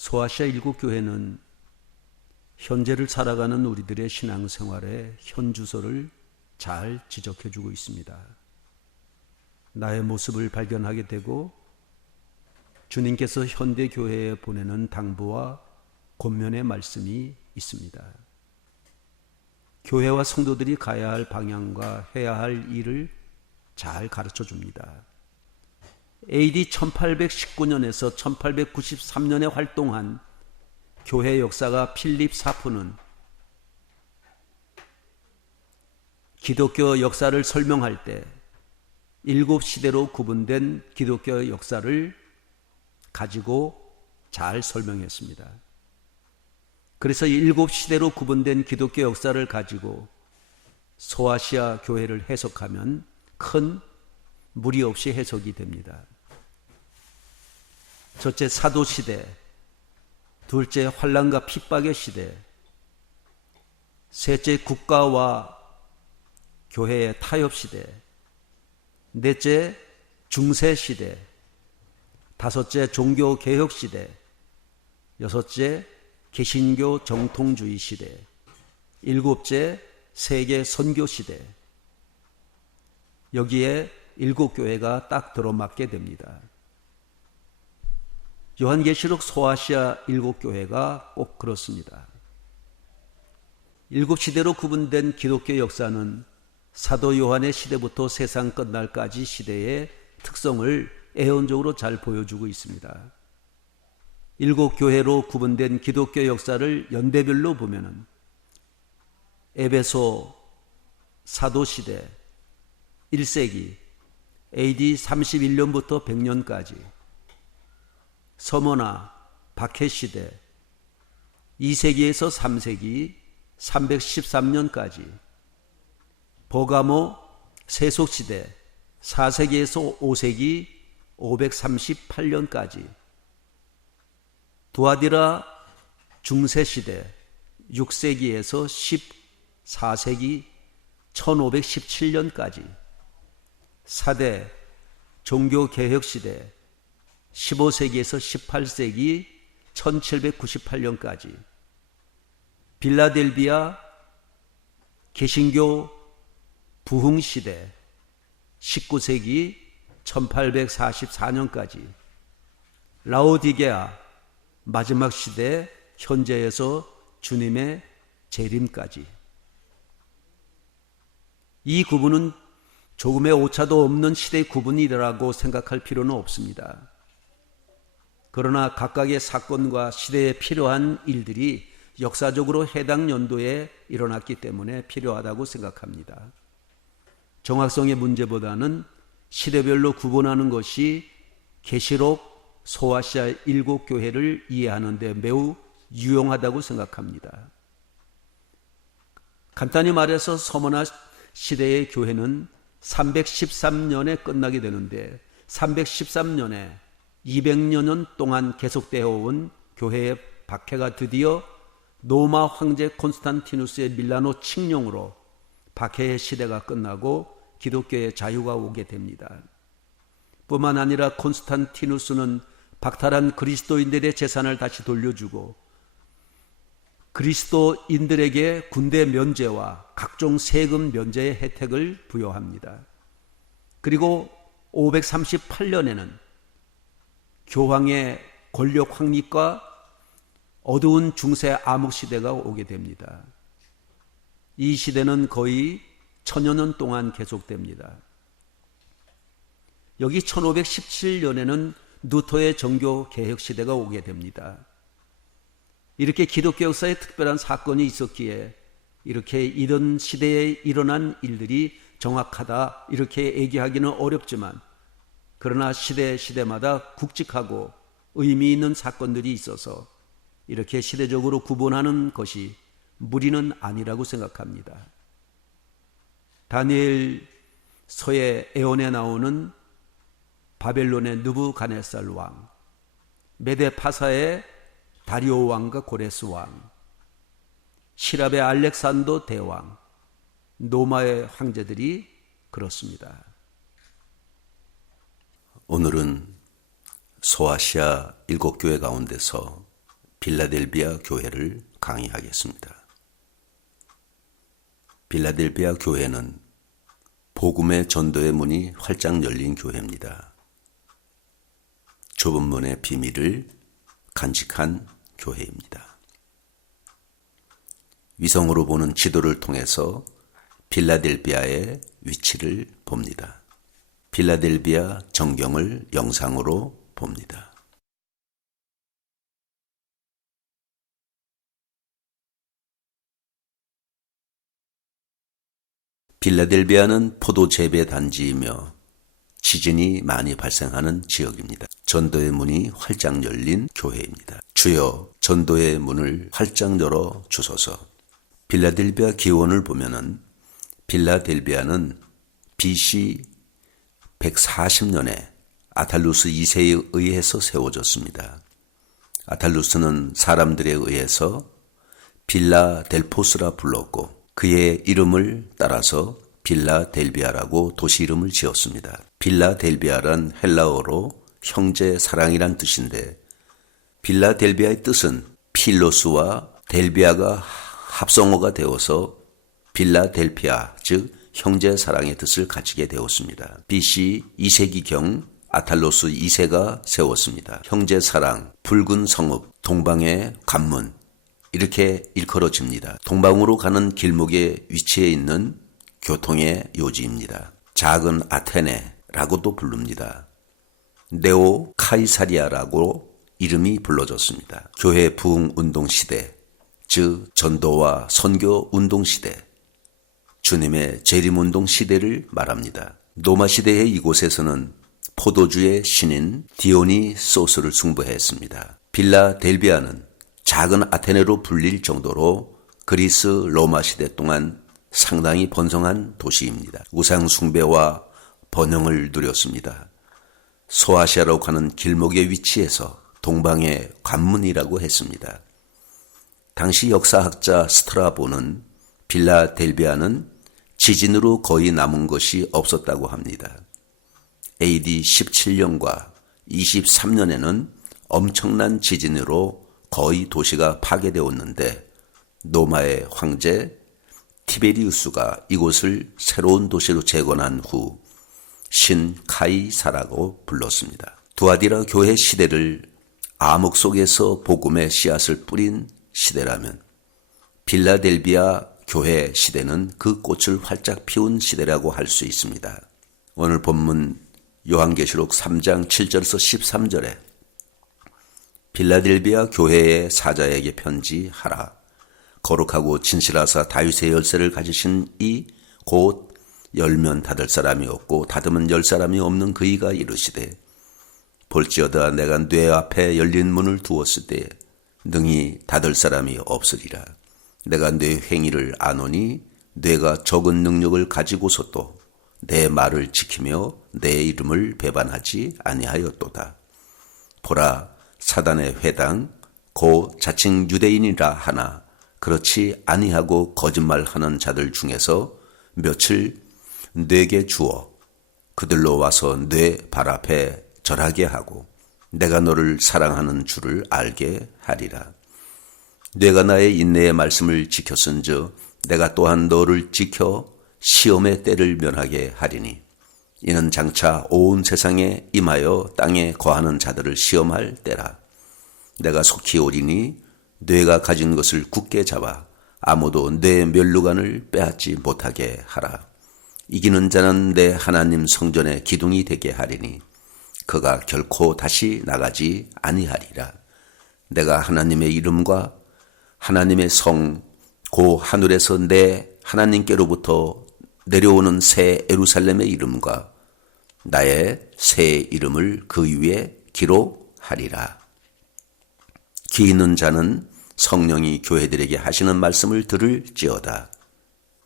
소아시아 일곱 교회는 현재를 살아가는 우리들의 신앙생활의 현주소를 잘 지적해주고 있습니다. 나의 모습을 발견하게 되고 주님께서 현대 교회에 보내는 당부와 권면의 말씀이 있습니다. 교회와 성도들이 가야 할 방향과 해야 할 일을 잘 가르쳐 줍니다. AD 1819년에서 1893년에 활동한 교회 역사가 필립 사프는 기독교 역사를 설명할 때 일곱 시대로 구분된 기독교 역사를 가지고 잘 설명했습니다. 그래서 일곱 시대로 구분된 기독교 역사를 가지고 소아시아 교회를 해석하면 큰 무리 없이 해석이 됩니다. 첫째, 사도시대. 둘째, 환난과 핍박의 시대. 셋째, 국가와 교회의 타협시대. 넷째, 중세시대. 다섯째, 종교개혁시대. 여섯째, 개신교 정통주의 시대. 일곱째, 세계 선교시대. 여기에 일곱 교회가 딱 들어맞게 됩니다. 요한계시록 소아시아 일곱 교회가 꼭 그렇습니다. 일곱 시대로 구분된 기독교 역사는 사도 요한의 시대부터 세상 끝날까지 시대의 특성을 애언적으로 잘 보여주고 있습니다. 일곱 교회로 구분된 기독교 역사를 연대별로 보면은 에베소 사도시대 1세기 AD 31년부터 100년까지, 서머나 박해시대 2세기에서 3세기 313년까지, 버가모 세속시대 4세기에서 5세기 538년까지, 두아디라 중세시대 6세기에서 14세기 1517년까지, 사대 종교개혁시대 15세기에서 18세기 1798년까지, 빌라델비아 개신교 부흥시대 19세기 1844년까지, 라오디게아 마지막 시대 현재에서 주님의 재림까지. 이 구분은 조금의 오차도 없는 시대 구분이라고 생각할 필요는 없습니다. 그러나 각각의 사건과 시대에 필요한 일들이 역사적으로 해당 연도에 일어났기 때문에 필요하다고 생각합니다. 정확성의 문제보다는 시대별로 구분하는 것이 계시록 소아시아 일곱 교회를 이해하는 데 매우 유용하다고 생각합니다. 간단히 말해서 서머나 시대의 교회는 313년에 끝나게 되는데 313년에 200여 년 동안 계속되어 온 교회의 박해가 드디어 로마 황제 콘스탄티누스의 밀라노 칙령으로 박해의 시대가 끝나고 기독교의 자유가 오게 됩니다. 뿐만 아니라 콘스탄티누스는 박탈한 그리스도인들의 재산을 다시 돌려주고 그리스도인들에게 군대 면제와 각종 세금 면제의 혜택을 부여합니다. 그리고 538년에는 교황의 권력 확립과 어두운 중세 암흑 시대가 오게 됩니다. 이 시대는 거의 1000여 년 동안 계속됩니다. 여기 1517년에는 루터의 정교 개혁 시대가 오게 됩니다. 이렇게 기독교 역사에 특별한 사건이 있었기에 이렇게 이런 시대에 일어난 일들이 정확하다 이렇게 얘기하기는 어렵지만, 그러나 시대마다 굵직하고 의미 있는 사건들이 있어서 이렇게 시대적으로 구분하는 것이 무리는 아니라고 생각합니다. 다니엘 서의 에온에 나오는 바벨론의 느부갓네살 왕, 메데 파사의 다리오 왕과 고레스 왕, 시랍의 알렉산더 대왕, 로마의 황제들이 그렇습니다. 오늘은 소아시아 일곱 교회 가운데서 빌라델비아 교회를 강의하겠습니다. 빌라델비아 교회는 복음의 전도의 문이 활짝 열린 교회입니다. 좁은 문의 비밀을 간직한 교회입니다. 위성으로 보는 지도를 통해서 빌라델비아의 위치를 봅니다. 빌라델비아 전경을 영상으로 봅니다. 빌라델비아는 포도 재배 단지이며 지진이 많이 발생하는 지역입니다. 전도의 문이 활짝 열린 교회입니다. 주여 전도의 문을 활짝 열어 주소서. 빌라델비아 기원을 보면은 빌라델비아는 BC 140년에 아탈루스 2세에 의해서 세워졌습니다. 아탈루스는 사람들에 의해서 빌라델포스라 불렀고 그의 이름을 따라서 빌라델비아라고 도시 이름을 지었습니다. 빌라델비아란 헬라어로 형제 사랑이란 뜻인데 빌라델비아의 뜻은 필로스와 델비아가 합성어가 되어서 빌라델피아 즉 형제 사랑의 뜻을 가지게 되었습니다. BC 2세기경 아탈로스 2세가 세웠습니다. 형제 사랑, 붉은 성읍, 동방의 관문 이렇게 일컬어집니다. 동방으로 가는 길목에 위치해 있는 교통의 요지입니다. 작은 아테네라고도 부릅니다. 네오 카이사리아라고 이름이 불러졌습니다. 교회 부흥 운동 시대, 즉 전도와 선교 운동 시대, 주님의 재림 운동 시대를 말합니다. 로마 시대의 이곳에서는 포도주의 신인 디오니소스를 숭배했습니다. 빌라델비아는 작은 아테네로 불릴 정도로 그리스 로마 시대 동안 상당히 번성한 도시입니다. 우상 숭배와 번영을 누렸습니다. 소아시아로 가는 길목에 위치해서 동방의 관문이라고 했습니다. 당시 역사학자 스트라보는 빌라델비아는 지진으로 거의 남은 것이 없었다고 합니다. AD 17년과 23년에는 엄청난 지진으로 거의 도시가 파괴되었는데 로마의 황제 티베리우스가 이곳을 새로운 도시로 재건한 후 신카이사라고 불렀습니다. 두아디라 교회 시대를 암흑 속에서 복음의 씨앗을 뿌린 시대라면 빌라델비아 교회 시대는 그 꽃을 활짝 피운 시대라고 할 수 있습니다. 오늘 본문 요한계시록 3장 7절에서 13절에 빌라델비아 교회의 사자에게 편지하라. 거룩하고 진실하사 다윗의 열쇠를 가지신 이 곧 열면 닫을 사람이 없고 닫으면 열 사람이 없는 그이가 이르시되 볼지어다 내가 뇌 앞에 열린 문을 두었을 때 능히 닫을 사람이 없으리라. 내가 뇌 행위를 아노니 뇌가 적은 능력을 가지고서도 내 말을 지키며 내 이름을 배반하지 아니하였도다. 보라 사단의 회당 고 자칭 유대인이라 하나 그렇지 아니하고 거짓말하는 자들 중에서 며칠 뇌게 주어 그들로 와서 뇌 발 앞에 절하게 하고 내가 너를 사랑하는 줄을 알게 하리라. 내가 나의 인내의 말씀을 지켰은즉 내가 또한 너를 지켜 시험의 때를 면하게 하리니 이는 장차 온 세상에 임하여 땅에 거하는 자들을 시험할 때라. 내가 속히 오리니 뇌가 가진 것을 굳게 잡아 아무도 뇌 멸류관을 빼앗지 못하게 하라. 이기는 자는 내 하나님 성전의 기둥이 되게 하리니 그가 결코 다시 나가지 아니하리라. 내가 하나님의 이름과 하나님의 성 고 하늘에서 내 하나님께로부터 내려오는 새 예루살렘의 이름과 나의 새 이름을 그 위에 기록하리라. 귀 있는 자는 성령이 교회들에게 하시는 말씀을 들을지어다.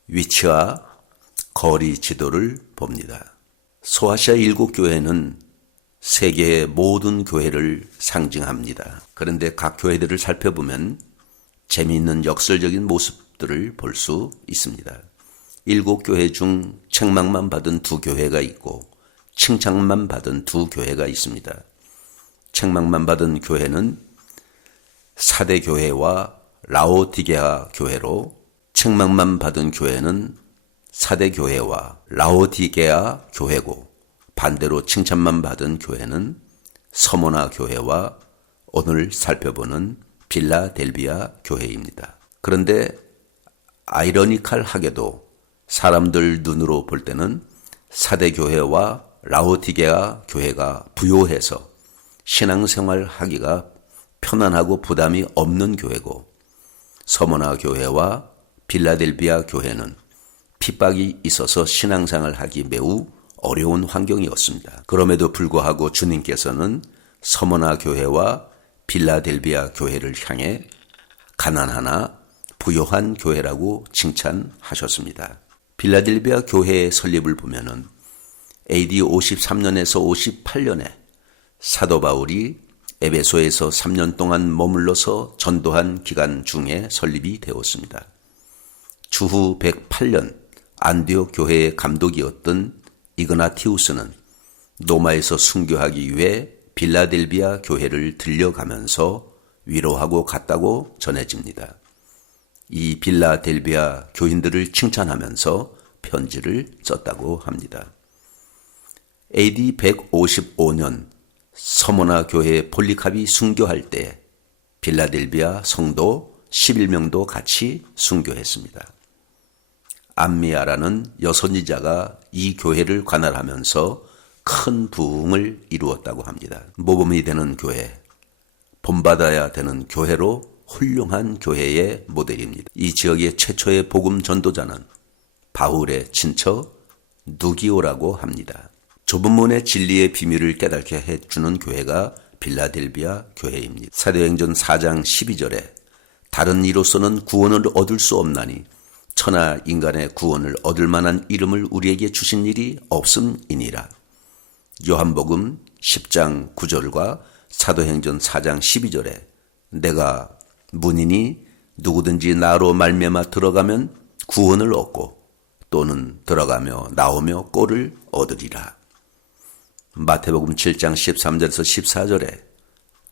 위치와 거리 지도를 봅니다. 소아시아 7교회는 세계의 모든 교회를 상징합니다. 그런데 각 교회들을 살펴보면 재미있는 역설적인 모습들을 볼 수 있습니다. 7교회 중 책망만 받은 2교회가 있고 칭찬만 받은 2교회가 있습니다. 책망만 받은 교회는 사대 교회와 라오디게아 교회로 책망만 받은 교회는 사대 교회와 라오디게아 교회고, 반대로 칭찬만 받은 교회는 서모나 교회와 오늘 살펴보는 빌라델비아 교회입니다. 그런데 아이러니컬하게도 사람들 눈으로 볼 때는 사대 교회와 라오디게아 교회가 부요해서 신앙생활 하기가 편안하고 부담이 없는 교회고, 서모나 교회와 빌라델비아 교회는 핍박이 있어서 신앙생활 하기 매우 어려운 환경이었습니다. 그럼에도 불구하고 주님께서는 서모나 교회와 빌라델비아 교회를 향해 가난하나 부요한 교회라고 칭찬하셨습니다. 빌라델비아 교회의 설립을 보면은 AD 53년에서 58년에 사도 바울이 에베소에서 3년 동안 머물러서 전도한 기간 중에 설립이 되었습니다. 주후 108년 안디옥 교회의 감독이었던 이그나티우스는 로마에서 순교하기 위해 빌라델비아 교회를 들려가면서 위로하고 갔다고 전해집니다. 이 빌라델비아 교인들을 칭찬하면서 편지를 썼다고 합니다. AD 155년 서모나 교회 폴리캅이 순교할 때 빌라델비아 성도 11명도 같이 순교했습니다. 암미아라는 여선지자가 이 교회를 관할하면서 큰 부흥을 이루었다고 합니다. 모범이 되는 교회, 본받아야 되는 교회로 훌륭한 교회의 모델입니다. 이 지역의 최초의 복음 전도자는 바울의 친척 누기오라고 합니다. 좁은 문의 진리의 비밀을 깨닫게 해주는 교회가 빌라델비아 교회입니다. 사도행전 4장 12절에 다른 이로서는 구원을 얻을 수 없나니 천하 인간의 구원을 얻을 만한 이름을 우리에게 주신 일이 없음이니라. 요한복음 10장 9절과 사도행전 4장 12절에 내가 문이니 누구든지 나로 말미암아 들어가면 구원을 얻고 또는 들어가며 나오며 꼴을 얻으리라. 마태복음 7장 13절에서 14절에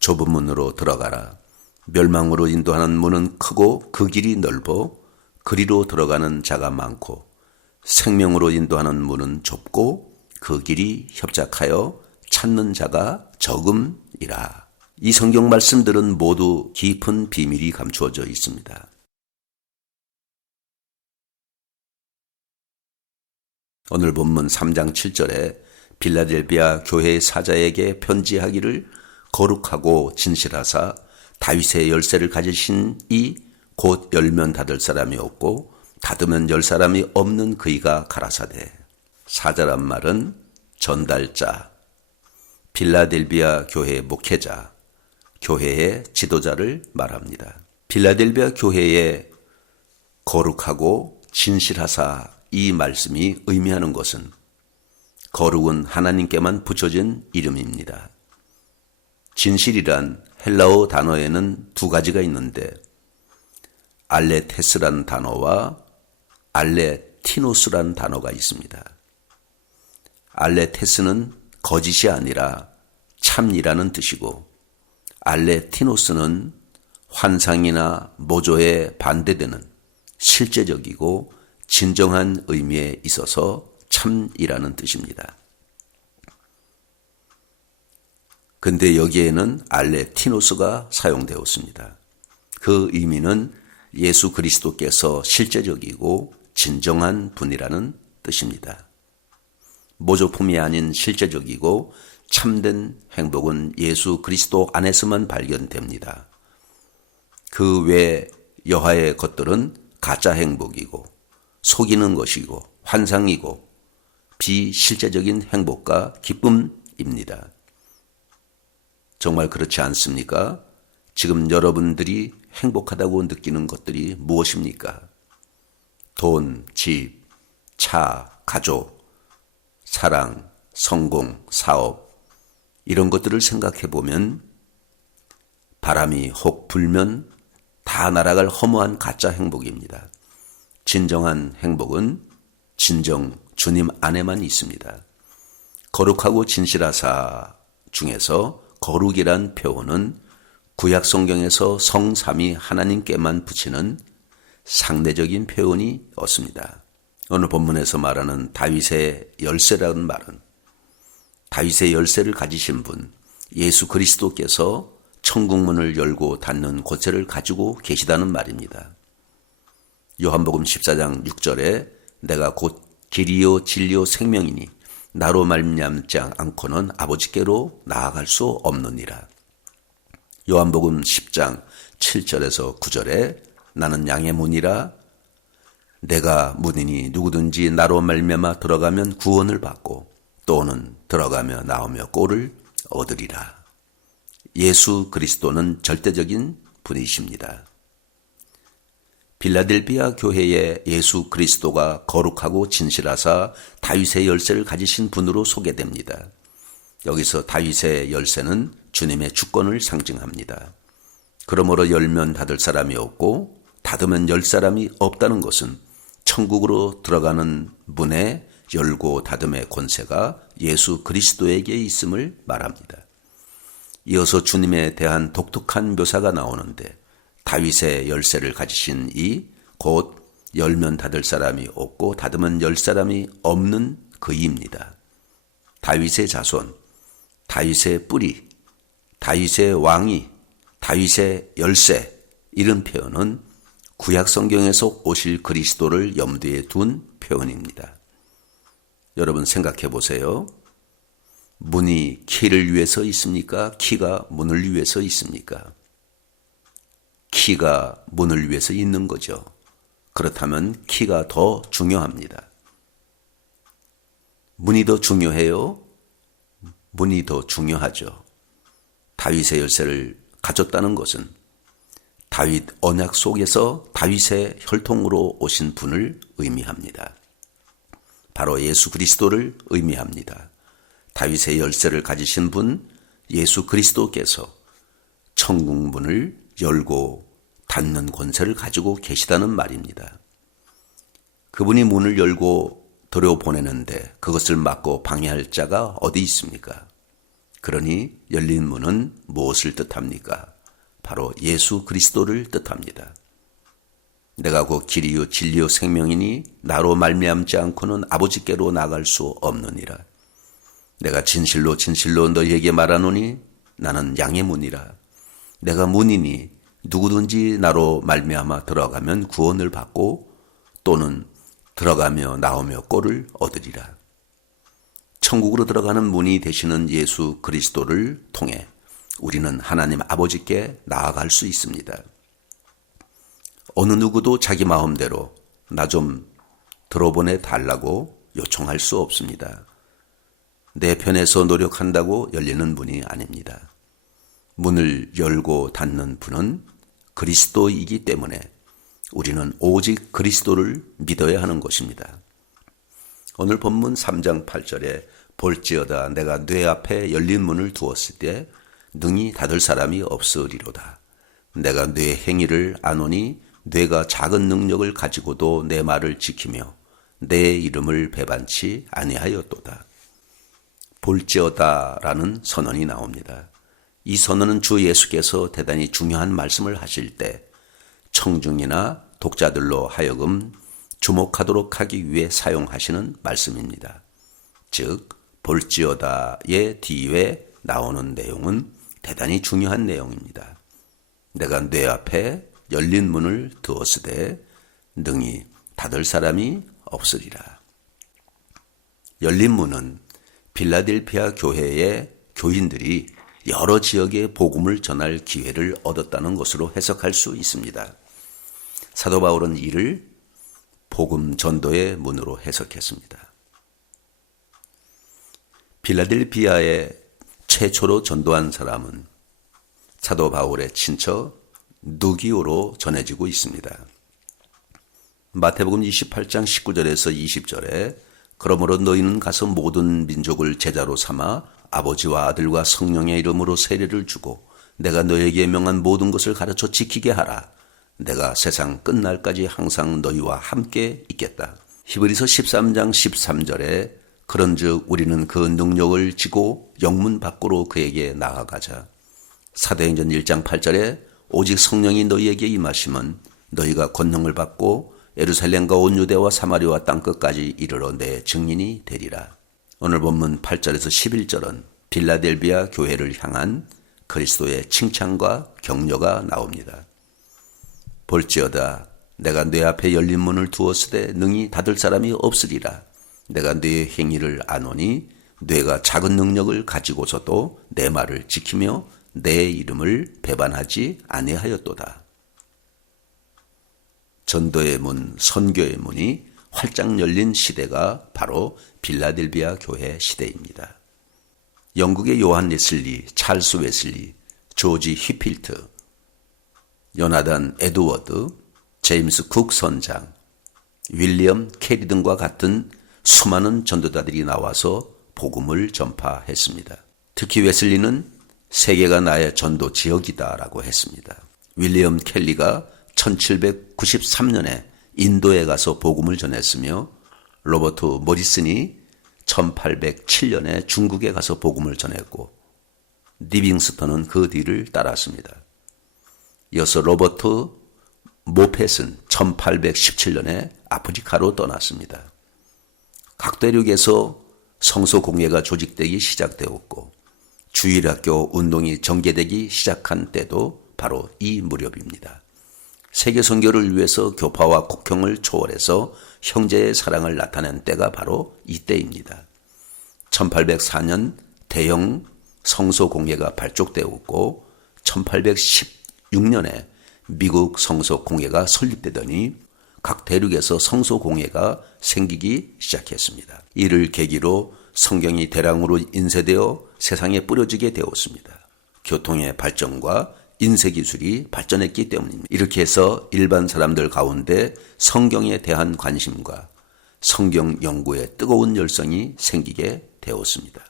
좁은 문으로 들어가라. 멸망으로 인도하는 문은 크고 그 길이 넓어 그리로 들어가는 자가 많고 생명으로 인도하는 문은 좁고 그 길이 협착하여 찾는 자가 적음이라. 이 성경 말씀들은 모두 깊은 비밀이 감추어져 있습니다. 오늘 본문 3장 7절에 빌라델비아 교회의 사자에게 편지하기를 거룩하고 진실하사 다윗의 열쇠를 가지신 이 곧 열면 닫을 사람이 없고 닫으면 열 사람이 없는 그이가 가라사대. 사자란 말은 전달자, 빌라델비아 교회의 목회자, 교회의 지도자를 말합니다. 빌라델비아 교회의 거룩하고 진실하사 이 말씀이 의미하는 것은 거룩은 하나님께만 붙여진 이름입니다. 진실이란 헬라어 단어에는 두 가지가 있는데 알레테스란 단어와 알레티노스란 단어가 있습니다. 알레테스는 거짓이 아니라 참이라는 뜻이고 알레티노스는 환상이나 모조에 반대되는 실제적이고 진정한 의미에 있어서 참이라는 뜻입니다. 근데 여기에는 알레티노스가 사용되었습니다. 그 의미는 예수 그리스도께서 실제적이고 진정한 분이라는 뜻입니다. 모조품이 아닌 실제적이고 참된 행복은 예수 그리스도 안에서만 발견됩니다. 그 외 여하의 것들은 가짜 행복이고 속이는 것이고 환상이고 비실제적인 행복과 기쁨입니다. 정말 그렇지 않습니까? 지금 여러분들이 행복하다고 느끼는 것들이 무엇입니까? 돈, 집, 차, 가족, 사랑, 성공, 사업 이런 것들을 생각해 보면 바람이 혹 불면 다 날아갈 허무한 가짜 행복입니다. 진정한 행복은 진정 주님 안에만 있습니다. 거룩하고 진실하사 중에서 거룩이란 표현은 구약 성경에서 성삼위 하나님께만 붙이는 상대적인 표현이 없습니다. 오늘 본문에서 말하는 다윗의 열쇠라는 말은 다윗의 열쇠를 가지신 분, 예수 그리스도께서 천국문을 열고 닫는 권세를 가지고 계시다는 말입니다. 요한복음 14장 6절에 내가 곧 길이요 진리요 생명이니 나로 말미암지 않고는 아버지께로 나아갈 수 없느니라. 요한복음 10장 7절에서 9절에 나는 양의 문이라 내가 문이니 누구든지 나로 말미암아 들어가면 구원을 받고 또는 들어가며 나오며 꼴을 얻으리라. 예수 그리스도는 절대적인 분이십니다. 빌라델비아 교회에 예수 그리스도가 거룩하고 진실하사 다윗의 열쇠를 가지신 분으로 소개됩니다. 여기서 다윗의 열쇠는 주님의 주권을 상징합니다. 그러므로 열면 닫을 사람이 없고 닫으면 열 사람이 없다는 것은 천국으로 들어가는 문에 열고 닫음의 권세가 예수 그리스도에게 있음을 말합니다. 이어서 주님에 대한 독특한 묘사가 나오는데 다윗의 열쇠를 가지신 이 곧 열면 닫을 사람이 없고 닫으면 열 사람이 없는 그이입니다. 다윗의 자손, 다윗의 뿌리, 다윗의 왕이, 다윗의 열쇠 이런 표현은 구약 성경에서 오실 그리스도를 염두에 둔 표현입니다. 여러분 생각해 보세요. 문이 키를 위해서 있습니까? 키가 문을 위해서 있습니까? 키가 문을 위해서 있는 거죠. 그렇다면 키가 더 중요합니다. 문이 더 중요해요? 문이 더 중요하죠. 다윗의 열쇠를 가졌다는 것은 다윗 언약 속에서 다윗의 혈통으로 오신 분을 의미합니다. 바로 예수 그리스도를 의미합니다. 다윗의 열쇠를 가지신 분 예수 그리스도께서 천국 문을 열고 닫는 권세를 가지고 계시다는 말입니다. 그분이 문을 열고 들여보내는데 그것을 막고 방해할 자가 어디 있습니까? 그러니 열린 문은 무엇을 뜻합니까? 바로 예수 그리스도를 뜻합니다. 내가 곧 길이요 진리요 생명이니 나로 말미암지 않고는 아버지께로 나갈 수 없느니라. 내가 진실로 진실로 너희에게 말하노니 나는 양의 문이라. 내가 문이니 누구든지 나로 말미암아 들어가면 구원을 받고 또는 들어가며 나오며 꼴을 얻으리라. 천국으로 들어가는 문이 되시는 예수 그리스도를 통해 우리는 하나님 아버지께 나아갈 수 있습니다. 어느 누구도 자기 마음대로 나 좀 들어보내 달라고 요청할 수 없습니다. 내 편에서 노력한다고 열리는 문이 아닙니다. 문을 열고 닫는 분은 그리스도이기 때문에 우리는 오직 그리스도를 믿어야 하는 것입니다. 오늘 본문 3장 8절에 볼지어다 내가 뇌 앞에 열린 문을 두었을 때 능히 닫을 사람이 없으리로다. 내가 뇌 행위를 아노니 뇌가 작은 능력을 가지고도 내 말을 지키며 내 이름을 배반치 아니하였도다. 볼지어다라는 선언이 나옵니다. 이 선언은 주 예수께서 대단히 중요한 말씀을 하실 때 청중이나 독자들로 하여금 주목하도록 하기 위해 사용하시는 말씀입니다. 즉 볼지어다의 뒤에 나오는 내용은 대단히 중요한 내용입니다. 내가 뇌 앞에 열린 문을 두었으되 능히 닫을 사람이 없으리라. 열린 문은 빌라델비아 교회의 교인들이 여러 지역에 복음을 전할 기회를 얻었다는 것으로 해석할 수 있습니다. 사도 바울은 이를 복음 전도의 문으로 해석했습니다. 빌라델비아에 최초로 전도한 사람은 사도 바울의 친척 누기오로 전해지고 있습니다. 마태복음 28장 19절에서 20절에 그러므로 너희는 가서 모든 민족을 제자로 삼아 아버지와 아들과 성령의 이름으로 세례를 주고 내가 너에게 명한 모든 것을 가르쳐 지키게 하라. 내가 세상 끝날까지 항상 너희와 함께 있겠다. 히브리서 13장 13절에 그런즉 우리는 그 능력을 지고 영문 밖으로 그에게 나아가자. 사도행전 1장 8절에 오직 성령이 너희에게 임하시면 너희가 권능을 받고 예루살렘과 온 유대와 사마리아와 땅끝까지 이르러 내 증인이 되리라. 오늘 본문 8절에서 11절은 빌라델비아 교회를 향한 그리스도의 칭찬과 격려가 나옵니다. 볼지어다 내가 네 앞에 열린 문을 두었으되 능히 닫을 사람이 없으리라. 내가 네 행위를 아노니 뇌가 작은 능력을 가지고서도 내 말을 지키며 내 이름을 배반하지 아니하였도다. 전도의 문, 선교의 문이 활짝 열린 시대가 바로 빌라델비아 교회 시대입니다. 영국의 요한 웨슬리, 찰스 웨슬리, 조지 휘필트, 요나단 에드워드, 제임스 쿡 선장, 윌리엄 캐리 등과 같은 수많은 전도자들이 나와서 복음을 전파했습니다. 특히 웨슬리는 세계가 나의 전도 지역이다라고 했습니다. 윌리엄 켈리가 1793년에 인도에 가서 복음을 전했으며 로버트 모리슨이 1807년에 중국에 가서 복음을 전했고 리빙스턴은 그 뒤를 따랐습니다. 이어서 로버트 모펫은 1817년에 아프리카로 떠났습니다. 각 대륙에서 성서 공예가 조직되기 시작되었고 주일학교 운동이 전개되기 시작한 때도 바로 이 무렵입니다. 세계 선교를 위해서 교파와 국경을 초월해서 형제의 사랑을 나타낸 때가 바로 이때입니다. 1804년 대형 성서 공예가 발족되었고 1816년에 미국 성서 공예가 설립되더니 각 대륙에서 성서 공예가 생기기 시작했습니다. 이를 계기로 성경이 대량으로 인쇄되어 세상에 뿌려지게 되었습니다. 교통의 발전과 인쇄기술이 발전했기 때문입니다. 이렇게 해서 일반 사람들 가운데 성경에 대한 관심과 성경 연구에 뜨거운 열성이 생기게 되었습니다.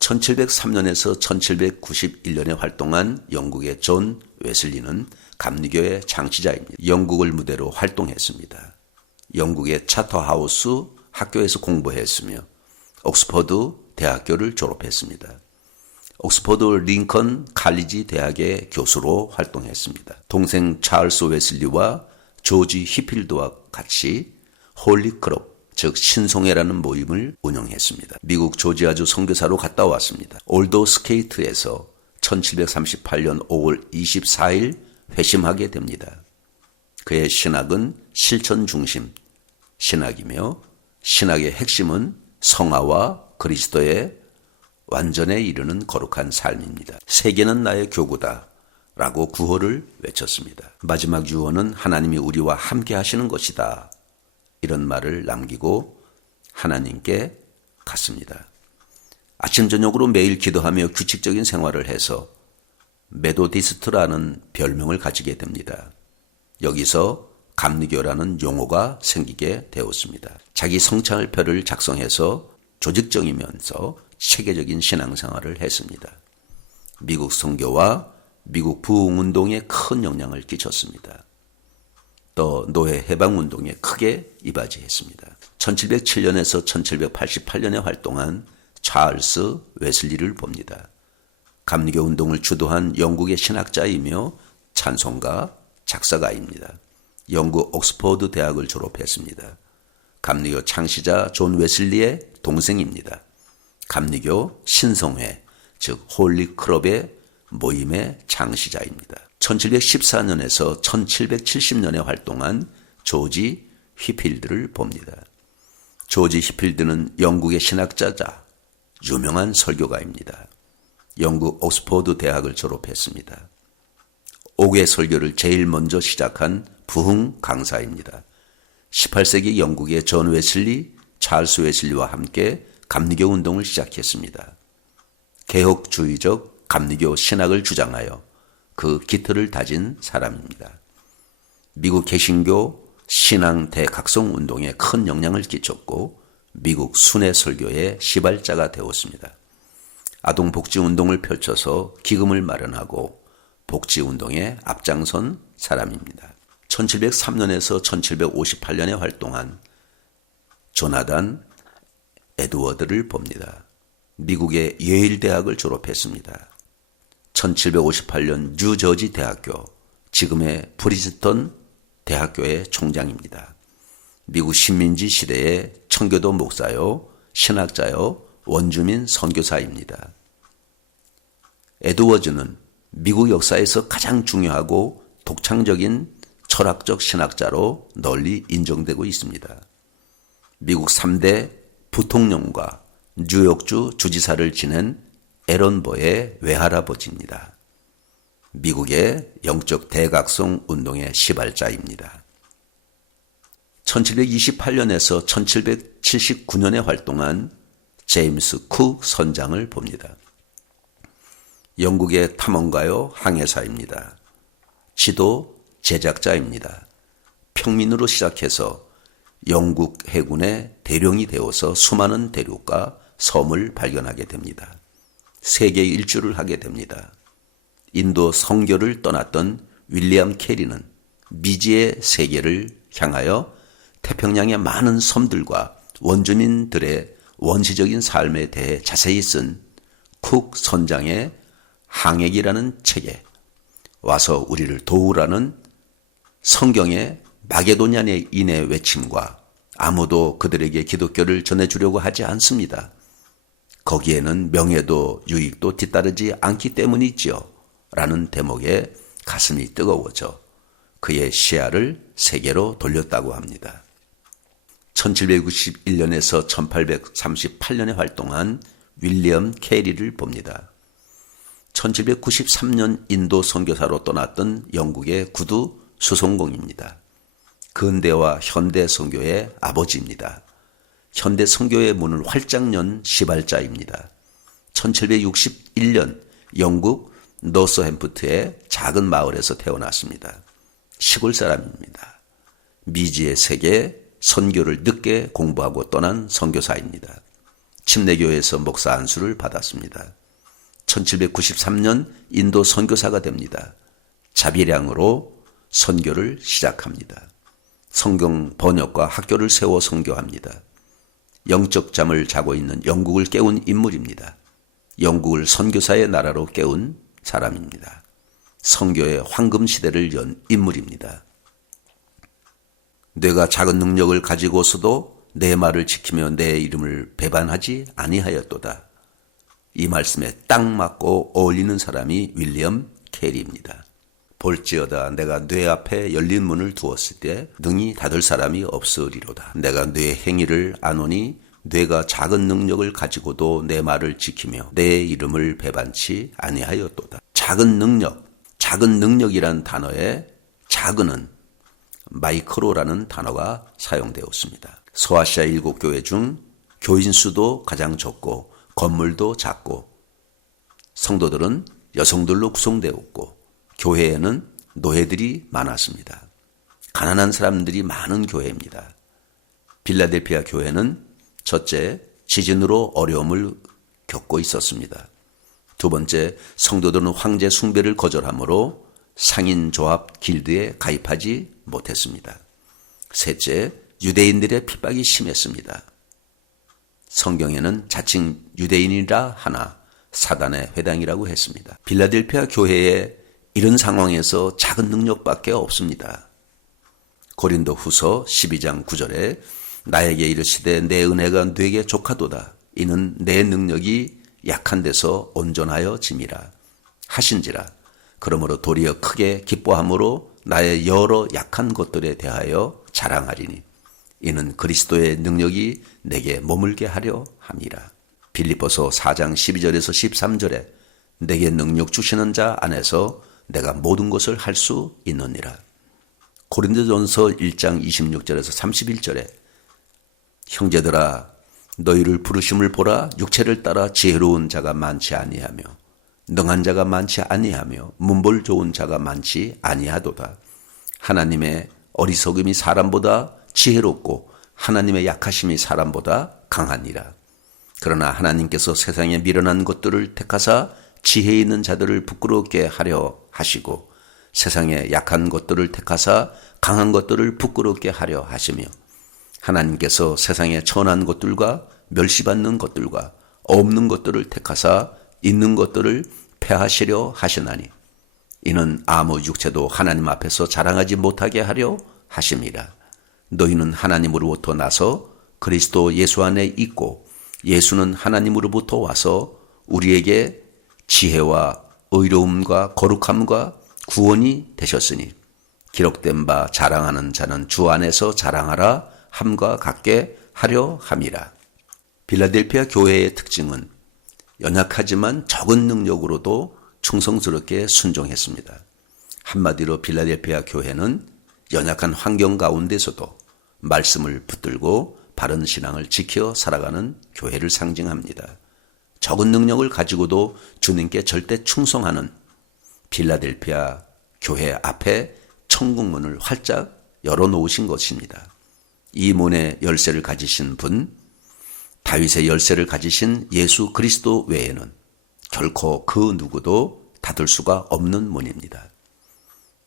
1703년에서 1791년에 활동한 영국의 존 웨슬리는 감리교의 창시자입니다. 영국을 무대로 활동했습니다. 영국의 차터하우스 학교에서 공부했으며 옥스퍼드 대학교를 졸업했습니다. 옥스퍼드 링컨 칼리지 대학의 교수로 활동했습니다. 동생 찰스 웨슬리와 조지 히필드와 같이 홀리 크롭, 즉 신송회라는 모임을 운영했습니다. 미국 조지아주 선교사로 갔다 왔습니다. 올더 스케이트에서 1738년 5월 24일 회심하게 됩니다. 그의 신학은 실천 중심 신학이며 신학의 핵심은 성화와 그리스도의 완전에 이르는 거룩한 삶입니다. 세계는 나의 교구다 라고 구호를 외쳤습니다. 마지막 유언은 하나님이 우리와 함께 하시는 것이다. 이런 말을 남기고 하나님께 갔습니다. 아침 저녁으로 매일 기도하며 규칙적인 생활을 해서 메도디스트라는 별명을 가지게 됩니다. 여기서 감리교라는 용어가 생기게 되었습니다. 자기 성찰표를 작성해서 조직적이면서 체계적인 신앙생활을 했습니다. 미국 선교와 미국 부흥운동에 큰 영향을 끼쳤습니다. 또 노예 해방운동에 크게 이바지했습니다. 1707년에서 1788년에 활동한 찰스 웨슬리를 봅니다. 감리교 운동을 주도한 영국의 신학자이며 찬송가, 작사가입니다. 영국 옥스퍼드 대학을 졸업했습니다. 감리교 창시자 존 웨슬리의 동생입니다. 감리교 신성회, 즉 홀리 크롭의 모임의 창시자입니다. 1714년에서 1770년에 활동한 조지 휘필드를 봅니다. 조지 휘필드는 영국의 신학자자, 유명한 설교가입니다. 영국 옥스퍼드 대학을 졸업했습니다. 옥외 설교를 제일 먼저 시작한 부흥 강사입니다. 18세기 영국의 존 웨슬리, 찰스 웨슬리와 함께 감리교 운동을 시작했습니다. 개혁주의적 감리교 신학을 주장하여 그 기틀을 다진 사람입니다. 미국 개신교 신앙 대각성 운동에 큰 영향을 끼쳤고 미국 순회 설교의 시발자가 되었습니다. 아동복지운동을 펼쳐서 기금을 마련하고 복지운동에 앞장선 사람입니다. 1703년에서 1758년에 활동한 조나단 에드워드를 봅니다. 미국의 예일 대학을 졸업했습니다. 1758년 뉴저지 대학교, 지금의 프린스턴 대학교의 총장입니다. 미국 식민지 시대의 청교도 목사요, 신학자요, 원주민 선교사입니다. 에드워즈는 미국 역사에서 가장 중요하고 독창적인 철학적 신학자로 널리 인정되고 있습니다. 미국 3대 부통령과 뉴욕주 주지사를 지낸 에런버의 외할아버지입니다. 미국의 영적 대각성 운동의 시발자입니다. 1728년에서 1779년에 활동한 제임스 쿡 선장을 봅니다. 영국의 탐험가요 항해사입니다. 지도 제작자입니다. 평민으로 시작해서 영국 해군의 대령이 되어서 수많은 대륙과 섬을 발견하게 됩니다. 세계 일주를 하게 됩니다. 인도 선교를 떠났던 윌리엄 캐리는 미지의 세계를 향하여 태평양의 많은 섬들과 원주민들의 원시적인 삶에 대해 자세히 쓴 쿡 선장의 항해기라는 책에 와서 우리를 도우라는 성경의 마게도냐인의 외침과 아무도 그들에게 기독교를 전해주려고 하지 않습니다. 거기에는 명예도 유익도 뒤따르지 않기 때문이지요. 라는 대목에 가슴이 뜨거워져 그의 시야를 세계로 돌렸다고 합니다. 1791년에서 1838년에 활동한 윌리엄 캐리를 봅니다. 1793년 인도 선교사로 떠났던 영국의 구두 수송공입니다. 근대와 현대 선교의 아버지입니다. 현대 선교의 문을 활짝 연 시발자입니다. 1761년 영국 노서햄프트의 작은 마을에서 태어났습니다. 시골 사람입니다. 미지의 세계에 선교를 늦게 공부하고 떠난 선교사입니다. 침례교회에서 목사 안수를 받았습니다. 1793년 인도 선교사가 됩니다. 자비량으로 선교를 시작합니다. 성경 번역과 학교를 세워 선교합니다. 영적 잠을 자고 있는 영국을 깨운 인물입니다. 영국을 선교사의 나라로 깨운 사람입니다. 선교의 황금 시대를 연 인물입니다. 내가 작은 능력을 가지고서도 내 말을 지키며 내 이름을 배반하지 아니하였도다. 이 말씀에 딱 맞고 어울리는 사람이 윌리엄 캐리입니다. 볼지어다 내가 뇌 앞에 열린 문을 두었을 때 능히 닫을 사람이 없으리로다. 내가 뇌 행위를 아노니 뇌가 작은 능력을 가지고도 내 말을 지키며 내 이름을 배반치 아니하였도다. 작은 능력이란 단어에 작은은 마이크로라는 단어가 사용되었습니다. 소아시아 7교회 중 교인 수도 가장 적고 건물도 작고 성도들은 여성들로 구성되었고 교회에는 노예들이 많았습니다. 가난한 사람들이 많은 교회입니다. 빌라델피아 교회는 첫째, 지진으로 어려움을 겪고 있었습니다. 두 번째, 성도들은 황제 숭배를 거절하므로 상인조합 길드에 가입하지 못했습니다. 셋째, 유대인들의 핍박이 심했습니다. 성경에는 자칭 유대인이라 하나 사단의 회당이라고 했습니다. 빌라델피아 교회에 이런 상황에서 작은 능력밖에 없습니다. 고린도 후서 12장 9절에 나에게 이르시되 내 은혜가 네게 족하도다. 이는 내 능력이 약한 데서 온전하여 짐이라 하신지라. 그러므로 도리어 크게 기뻐함으로 나의 여러 약한 것들에 대하여 자랑하리니 이는 그리스도의 능력이 내게 머물게 하려 함이라. 빌립보서 4장 12절에서 13절에 내게 능력 주시는 자 안에서 내가 모든 것을 할 수 있느니라. 고린도전서 1장 26절에서 31절에 형제들아 너희를 부르심을 보라. 육체를 따라 지혜로운 자가 많지 아니하며 능한 자가 많지 아니하며 문벌 좋은 자가 많지 아니하도다. 하나님의 어리석음이 사람보다 지혜롭고 하나님의 약하심이 사람보다 강하니라. 그러나 하나님께서 세상에 미련한 것들을 택하사 지혜 있는 자들을 부끄럽게 하려 하시고 세상에 약한 것들을 택하사 강한 것들을 부끄럽게 하려 하시며 하나님께서 세상에 천한 것들과 멸시받는 것들과 없는 것들을 택하사 있는 것들을 패하시려 하시나니 이는 아무 육체도 하나님 앞에서 자랑하지 못하게 하려 하심이라. 너희는 하나님으로부터 나서 그리스도 예수 안에 있고 예수는 하나님으로부터 와서 우리에게 지혜와 의로움과 거룩함과 구원이 되셨으니 기록된 바 자랑하는 자는 주 안에서 자랑하라 함과 같게 하려 함이라. 빌라델피아 교회의 특징은 연약하지만 적은 능력으로도 충성스럽게 순종했습니다. 한마디로 빌라델피아 교회는 연약한 환경 가운데서도 말씀을 붙들고 바른 신앙을 지켜 살아가는 교회를 상징합니다. 적은 능력을 가지고도 주님께 절대 충성하는 빌라델피아 교회 앞에 천국문을 활짝 열어놓으신 것입니다. 이 문의 열쇠를 가지신 분, 다윗의 열쇠를 가지신 예수 그리스도 외에는 결코 그 누구도 닫을 수가 없는 문입니다.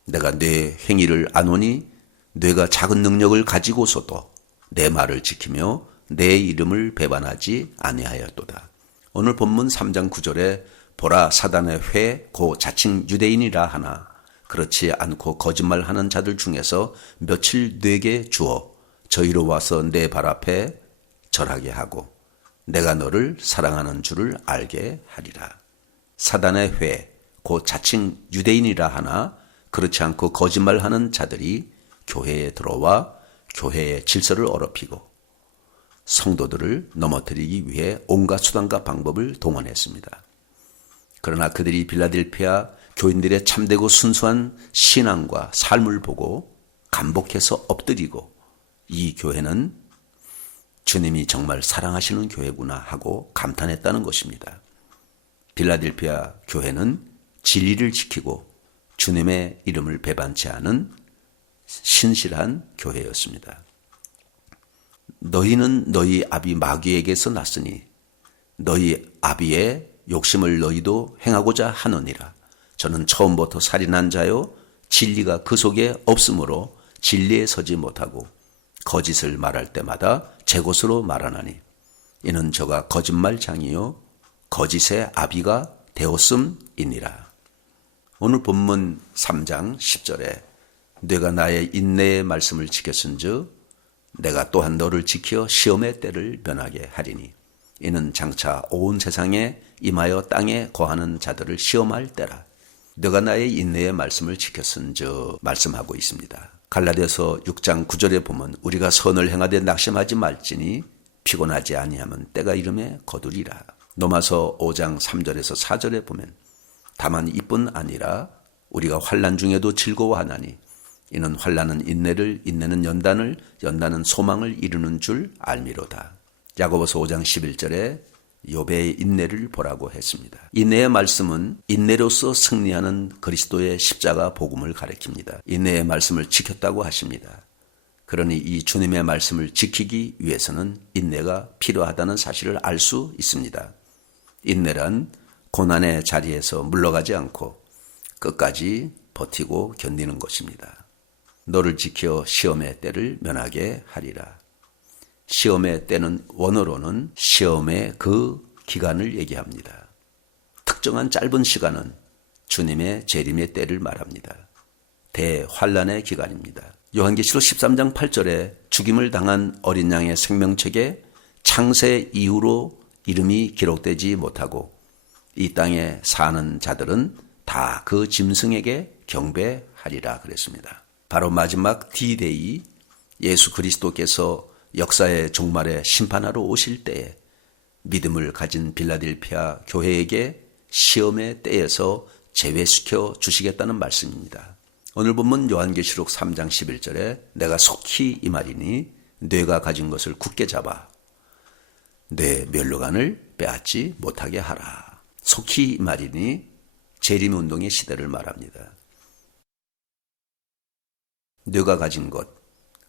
내가 내 행위를 아노니 뇌가 작은 능력을 가지고서도 내 말을 지키며 내 이름을 배반하지 아니하였도다. 오늘 본문 3장 9절에 보라 사단의 회 고 자칭 유대인이라 하나 그렇지 않고 거짓말하는 자들 중에서 며칠 내게 주어 저희로 와서 내 발 앞에 절하게 하고 내가 너를 사랑하는 줄을 알게 하리라. 사단의 회 고 자칭 유대인이라 하나 그렇지 않고 거짓말하는 자들이 교회에 들어와 교회의 질서를 어렵히고 성도들을 넘어뜨리기 위해 온갖 수단과 방법을 동원했습니다. 그러나 그들이 빌라델피아 교인들의 참되고 순수한 신앙과 삶을 보고 감복해서 엎드리고 이 교회는 주님이 정말 사랑하시는 교회구나 하고 감탄했다는 것입니다. 빌라델피아 교회는 진리를 지키고 주님의 이름을 배반치 않은 신실한 교회였습니다. 너희는 너희 아비 마귀에게서 났으니 너희 아비의 욕심을 너희도 행하고자 하느니라. 저는 처음부터 살인한 자요 진리가 그 속에 없으므로 진리에 서지 못하고 거짓을 말할 때마다 제 것으로 말하나니 이는 저가 거짓말장이요 거짓의 아비가 되었음이니라. 오늘 본문 3장 10절에 내가 나의 인내의 말씀을 지켰은즉 내가 또한 너를 지켜 시험의 때를 면하게 하리니 이는 장차 온 세상에 임하여 땅에 거하는 자들을 시험할 때라. 너가 나의 인내의 말씀을 지켰은즉 말씀하고 있습니다. 갈라디아서 6장 9절에 보면 우리가 선을 행하되 낙심하지 말지니 피곤하지 아니하면 때가 이름에 거두리라. 로마서 5장 3절에서 4절에 보면 다만 이뿐 아니라 우리가 환난 중에도 즐거워하나니 이는 환난은 인내를, 인내는 연단을, 연단은 소망을 이루는 줄 알미로다. 야고보서 5장 11절에 욥의 인내를 보라고 했습니다. 인내의 말씀은 인내로서 승리하는 그리스도의 십자가 복음을 가리킵니다. 인내의 말씀을 지켰다고 하십니다. 그러니 이 주님의 말씀을 지키기 위해서는 인내가 필요하다는 사실을 알 수 있습니다. 인내란 고난의 자리에서 물러가지 않고 끝까지 버티고 견디는 것입니다. 너를 지켜 시험의 때를 면하게 하리라. 시험의 때는 원어로는 시험의 그 기간을 얘기합니다. 특정한 짧은 시간은 주님의 재림의 때를 말합니다. 대환란의 기간입니다. 요한계시록 13장 8절에 죽임을 당한 어린 양의 생명책에 창세 이후로 이름이 기록되지 못하고 이 땅에 사는 자들은 다 그 짐승에게 경배하리라 그랬습니다. 바로 마지막 D-Day 예수 그리스도께서 역사의 종말에 심판하러 오실 때에 믿음을 가진 빌라델피아 교회에게 시험의 때에서 제외시켜 주시겠다는 말씀입니다. 오늘 본문 요한계시록 3장 11절에 내가 속히 이 말이니 뇌가 가진 것을 굳게 잡아 뇌 멸류관을 빼앗지 못하게 하라. 속히 이 말이니 재림운동의 시대를 말합니다. 뇌가 가진 것,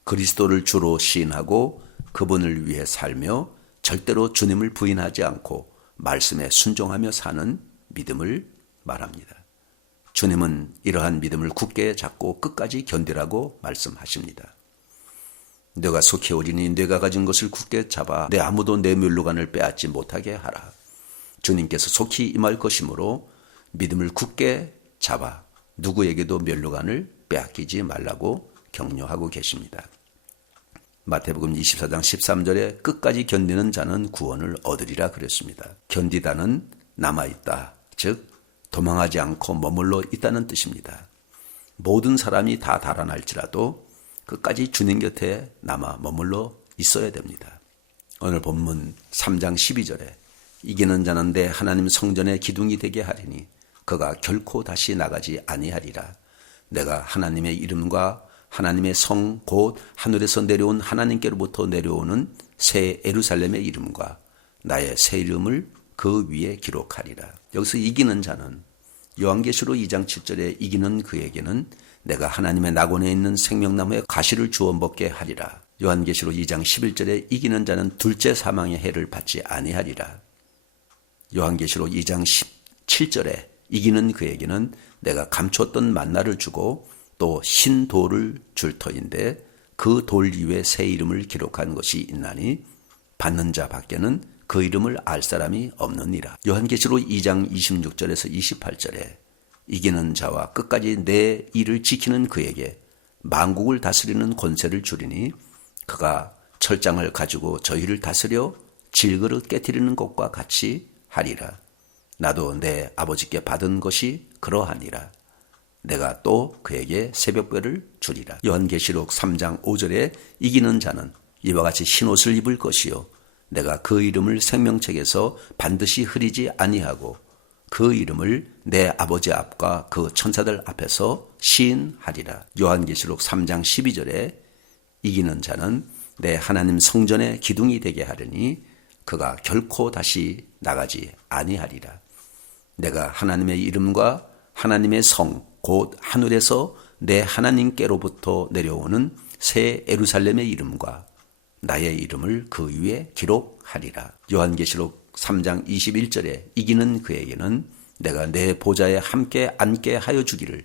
그리스도를 주로 시인하고 그분을 위해 살며 절대로 주님을 부인하지 않고 말씀에 순종하며 사는 믿음을 말합니다. 주님은 이러한 믿음을 굳게 잡고 끝까지 견디라고 말씀하십니다. 내가 속히 오리니 내가 가진 것을 굳게 잡아 내 아무도 내 멸류관을 빼앗지 못하게 하라. 주님께서 속히 임할 것이므로 믿음을 굳게 잡아 누구에게도 면류관을 빼앗기지 말라고 격려하고 계십니다. 마태복음 24장 13절에 끝까지 견디는 자는 구원을 얻으리라 그랬습니다. 견디다는 남아있다, 즉 도망하지 않고 머물러 있다는 뜻입니다. 모든 사람이 다 달아날지라도 끝까지 주님 곁에 남아 머물러 있어야 됩니다. 오늘 본문 3장 12절에 이기는 자는 내 하나님 성전의 기둥이 되게 하리니 그가 결코 다시 나가지 아니하리라. 내가 하나님의 이름과 하나님의 성 곧 하늘에서 내려온 하나님께로부터 내려오는 새 예루살렘의 이름과 나의 새 이름을 그 위에 기록하리라. 여기서 이기는 자는 요한계시록 2장 7절에 이기는 그에게는 내가 하나님의 낙원에 있는 생명나무의 가시를 주워 먹게 하리라. 요한계시록 2장 11절에 이기는 자는 둘째 사망의 해를 받지 아니하리라. 요한계시록 2장 17절에 이기는 그에게는 내가 감췄던 만나를 주고 또 신돌을 줄 터인데 그 돌 위에 새 이름을 기록한 것이 있나니 받는 자 밖에는 그 이름을 알 사람이 없느니라. 요한계시록 2장 26절에서 28절에 이기는 자와 끝까지 내 일을 지키는 그에게 만국을 다스리는 권세를 주리니 그가 철장을 가지고 저희를 다스려 질그릇 깨트리는 것과 같이 하리라. 나도 내 아버지께 받은 것이 그러하니라. 내가 또 그에게 새벽별을 주리라. 요한계시록 3장 5절에 이기는 자는 이와 같이 흰옷을 입을 것이요 내가 그 이름을 생명책에서 반드시 흐리지 아니하고 그 이름을 내 아버지 앞과 그 천사들 앞에서 시인하리라. 요한계시록 3장 12절에 이기는 자는 내 하나님 성전의 기둥이 되게 하리니 그가 결코 다시 나가지 아니하리라. 내가 하나님의 이름과 하나님의 성 곧 하늘에서 내 하나님께로부터 내려오는 새 예루살렘의 이름과 나의 이름을 그 위에 기록하리라. 요한계시록 3장 21절에 이기는 그에게는 내가 내 보좌에 함께 앉게 하여 주기를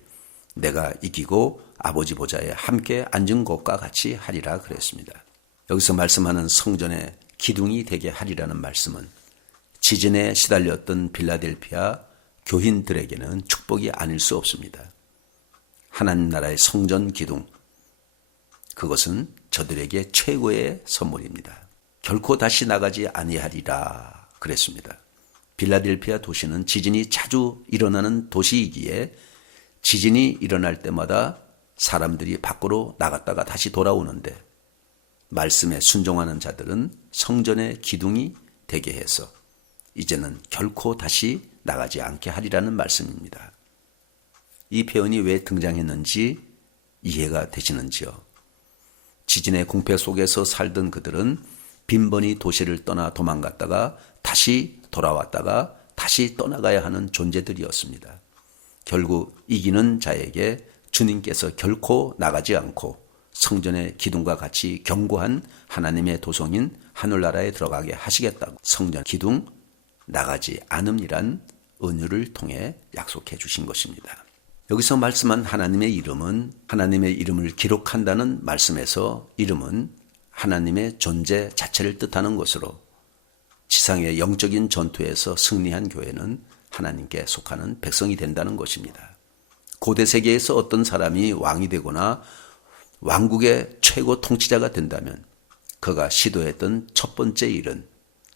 내가 이기고 아버지 보좌에 함께 앉은 것과 같이 하리라 그랬습니다. 여기서 말씀하는 성전의 기둥이 되게 하리라는 말씀은 지진에 시달렸던 빌라델피아 교인들에게는 축복이 아닐 수 없습니다. 하나님 나라의 성전 기둥, 그것은 저들에게 최고의 선물입니다. 결코 다시 나가지 아니하리라 그랬습니다. 빌라델피아 도시는 지진이 자주 일어나는 도시이기에 지진이 일어날 때마다 사람들이 밖으로 나갔다가 다시 돌아오는데 말씀에 순종하는 자들은 성전의 기둥이 되게 해서 이제는 결코 다시 나가지 않게 하리라는 말씀입니다. 이 표현이 왜 등장했는지 이해가 되시는지요? 지진의 공포 속에서 살던 그들은 빈번히 도시를 떠나 도망갔다가 다시 돌아왔다가 다시 떠나가야 하는 존재들이었습니다. 결국 이기는 자에게 주님께서 결코 나가지 않고 성전의 기둥과 같이 견고한 하나님의 도성인 하늘나라에 들어가게 하시겠다고 성전 기둥 나가지 않음이란 은유를 통해 약속해 주신 것입니다. 여기서 말씀한 하나님의 이름은 하나님의 이름을 기록한다는 말씀에서 이름은 하나님의 존재 자체를 뜻하는 것으로 지상의 영적인 전투에서 승리한 교회는 하나님께 속하는 백성이 된다는 것입니다. 고대 세계에서 어떤 사람이 왕이 되거나 왕국의 최고 통치자가 된다면 그가 시도했던 첫 번째 일은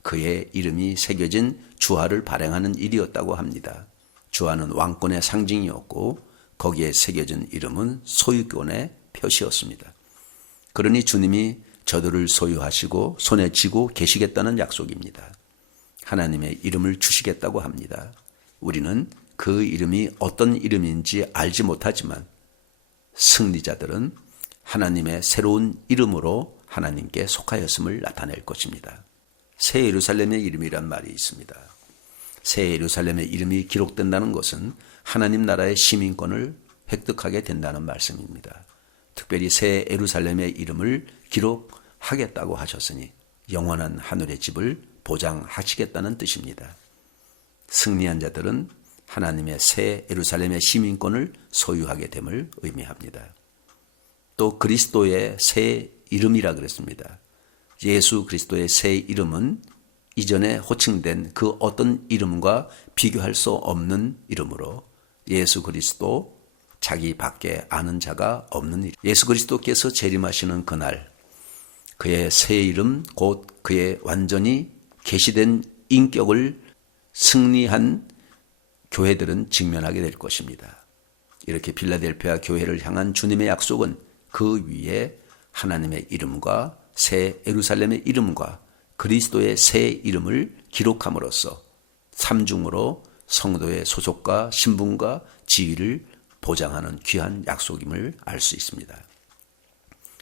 그의 이름이 새겨진 주화를 발행하는 일이었다고 합니다. 주화는 왕권의 상징이었고 거기에 새겨진 이름은 소유권의 표시였습니다. 그러니 주님이 저들을 소유하시고 손에 쥐고 계시겠다는 약속입니다. 하나님의 이름을 주시겠다고 합니다. 우리는 그 이름이 어떤 이름인지 알지 못하지만 승리자들은 하나님의 새로운 이름으로 하나님께 속하였음을 나타낼 것입니다. 새 예루살렘의 이름이란 말이 있습니다. 새 예루살렘의 이름이 기록된다는 것은 하나님 나라의 시민권을 획득하게 된다는 말씀입니다. 특별히 새 예루살렘의 이름을 기록하겠다고 하셨으니 영원한 하늘의 집을 보장하시겠다는 뜻입니다. 승리한 자들은 하나님의 새 예루살렘의 시민권을 소유하게 됨을 의미합니다. 또 그리스도의 새 이름이라 그랬습니다. 예수 그리스도의 새 이름은 이전에 호칭된 그 어떤 이름과 비교할 수 없는 이름으로 예수 그리스도 자기 밖에 아는 자가 없는 일. 예수 그리스도께서 재림하시는 그날 그의 새 이름 곧 그의 완전히 계시된 인격을 승리한 교회들은 직면하게 될 것입니다. 이렇게 빌라델피아 교회를 향한 주님의 약속은 그 위에 하나님의 이름과 새 예루살렘의 이름과 그리스도의 새 이름을 기록함으로써 삼중으로 성도의 소속과 신분과 지위를 보장하는 귀한 약속임을 알 수 있습니다.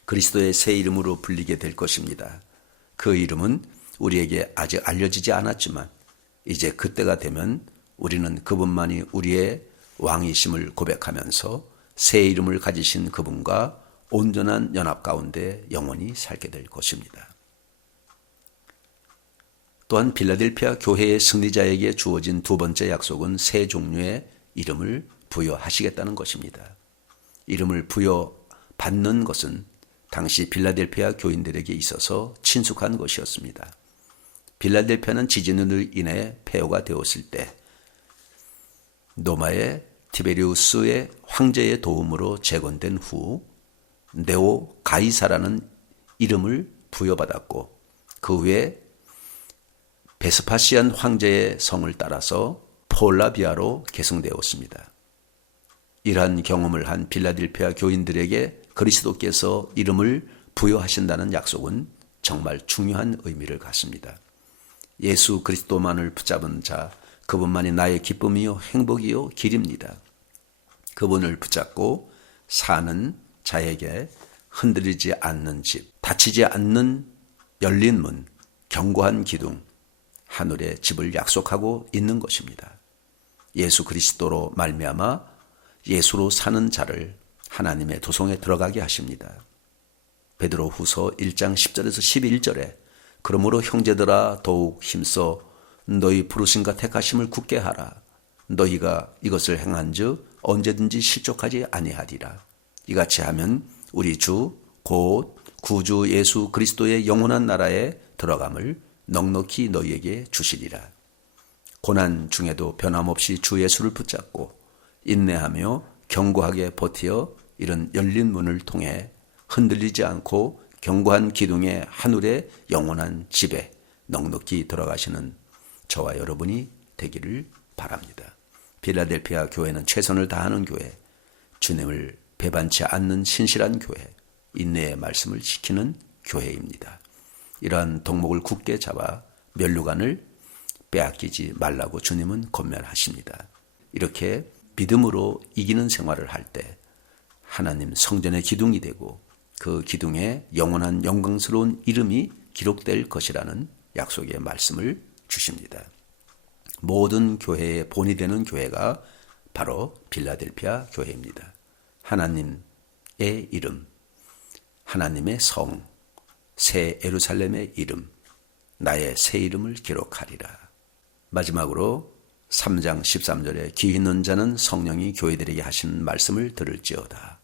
그리스도의 새 이름으로 불리게 될 것입니다. 그 이름은 우리에게 아직 알려지지 않았지만 이제 그때가 되면 우리는 그분만이 우리의 왕이심을 고백하면서 새 이름을 가지신 그분과 온전한 연합 가운데 영원히 살게 될 것입니다. 또한 빌라델피아 교회의 승리자에게 주어진 두 번째 약속은 새 종류의 이름을 부여하시겠다는 것입니다. 이름을 부여받는 것은 당시 빌라델피아 교인들에게 있어서 친숙한 것이었습니다. 빌라델피아는 지진으로 인해 폐허가 되었을 때 로마의 티베리우스의 황제의 도움으로 재건된 후 네오 가이사라는 이름을 부여받았고 그 후에 베스파시안 황제의 성을 따라서 폴라비아로 계승되었습니다. 이러한 경험을 한 빌라델피아 교인들에게 그리스도께서 이름을 부여하신다는 약속은 정말 중요한 의미를 갖습니다. 예수 그리스도만을 붙잡은 자, 그분만이 나의 기쁨이요 행복이요 길입니다. 그분을 붙잡고 사는 자에게 흔들리지 않는 집, 닫히지 않는 열린 문, 견고한 기둥, 하늘의 집을 약속하고 있는 것입니다. 예수 그리스도로 말미암아 예수로 사는 자를 하나님의 도성에 들어가게 하십니다. 베드로후서 1장 10절에서 11절에 그러므로 형제들아 더욱 힘써 너희 부르심과 택하심을 굳게 하라. 너희가 이것을 행한즉 언제든지 실족하지 아니하리라. 이같이 하면 우리 주 곧 구주 예수 그리스도의 영원한 나라에 들어감을 넉넉히 너희에게 주시리라. 고난 중에도 변함없이 주 예수를 붙잡고 인내하며 견고하게 버티어 이런 열린 문을 통해 흔들리지 않고 견고한 기둥의 하늘의 영원한 집에 넉넉히 들어가시는 저와 여러분이 되기를 바랍니다. 빌라델피아 교회는 최선을 다하는 교회, 주님을 배반치 않는 신실한 교회, 인내의 말씀을 지키는 교회입니다. 이러한 덕목을 굳게 잡아 면류관을 빼앗기지 말라고 주님은 권면하십니다. 이렇게 믿음으로 이기는 생활을 할 때 하나님 성전의 기둥이 되고 그 기둥에 영원한 영광스러운 이름이 기록될 것이라는 약속의 말씀을 주십니다. 모든 교회의 본이 되는 교회가 바로 빌라델피아 교회입니다. 하나님의 이름, 하나님의 성, 새 예루살렘의 이름, 나의 새 이름을 기록하리라. 마지막으로 3장 13절에 귀 있는 자는 성령이 교회들에게 하신 말씀을 들을지어다.